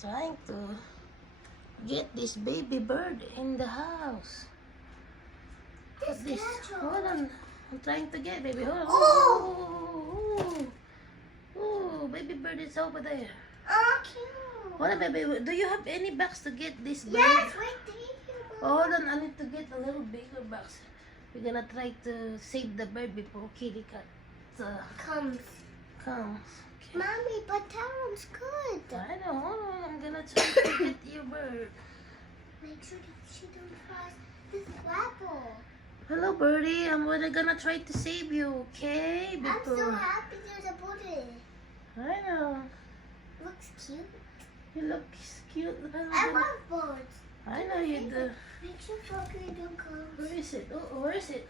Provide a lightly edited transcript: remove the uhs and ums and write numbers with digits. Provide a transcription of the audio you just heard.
trying to get this baby bird in the house. Hold on. I'm trying to get baby. Hold on. Oh, baby bird is over there. Oh, cute. Hold on, baby. Do you have any box to get this bird? Yes, right there. Hold on. I need to get a little bigger box. We're gonna try to save the bird before kitty cat Comes. comes. Okay. Mommy, but that one's good. I know. Hold on. I'm gonna try to get your bird. Make sure that she don't cross this level. Hello, birdie. I'm gonna try to save you, okay? I'm so happy there's a booty. I know. Looks cute. You look cute. I want birds. I know you do. Make sure Froggy don't come. Where is it? Oh, where is it?